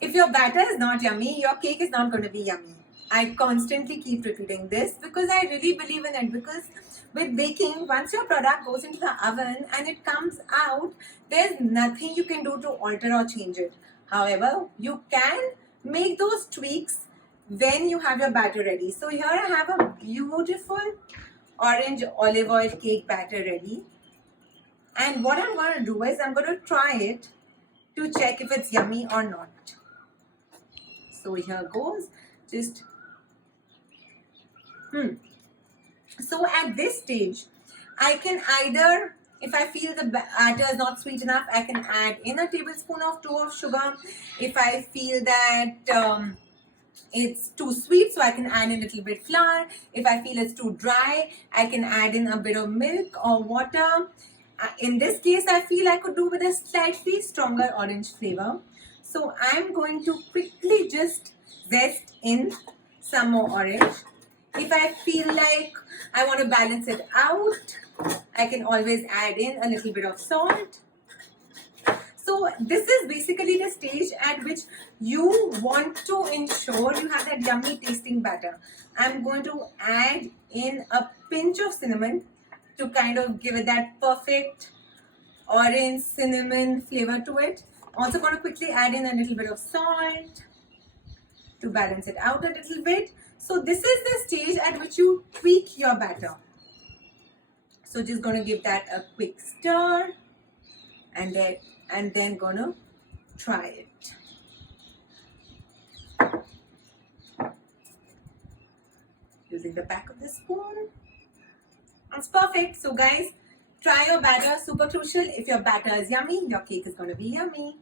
If your batter is not yummy, your cake is not going to be yummy. I constantly keep repeating this because I really believe in it. Because with baking, once your product goes into the oven and it comes out, there's nothing you can do to alter or change it. However, you can make those tweaks when you have your batter ready. So here I have a beautiful orange olive oil cake batter ready. And what I'm going to do is I'm going to try it to check if it's yummy or not. So here goes. Just So at this stage, I can either, if I feel the batter is not sweet enough, I can add in a tablespoon of 2 of sugar. If I feel that it's too sweet, so I can add a little bit flour. If I feel it's too dry, I can add in a bit of milk or water. In this case, I feel I could do with a slightly stronger orange flavor. So I'm going to quickly just zest in some more orange. If I feel like I want to balance it out, I can always add in a little bit of salt. So this is basically the stage at which you want to ensure you have that yummy tasting batter. I'm going to add in a pinch of cinnamon to kind of give it that perfect orange cinnamon flavor to it. Also going to quickly add in a little bit of salt to balance it out a little bit. So this is the stage at which you tweak your batter. So just going to give that a quick stir and then going to try it. Using the back of the spoon. That's perfect. So guys, try your batter. Super crucial. If your batter is yummy, your cake is going to be yummy.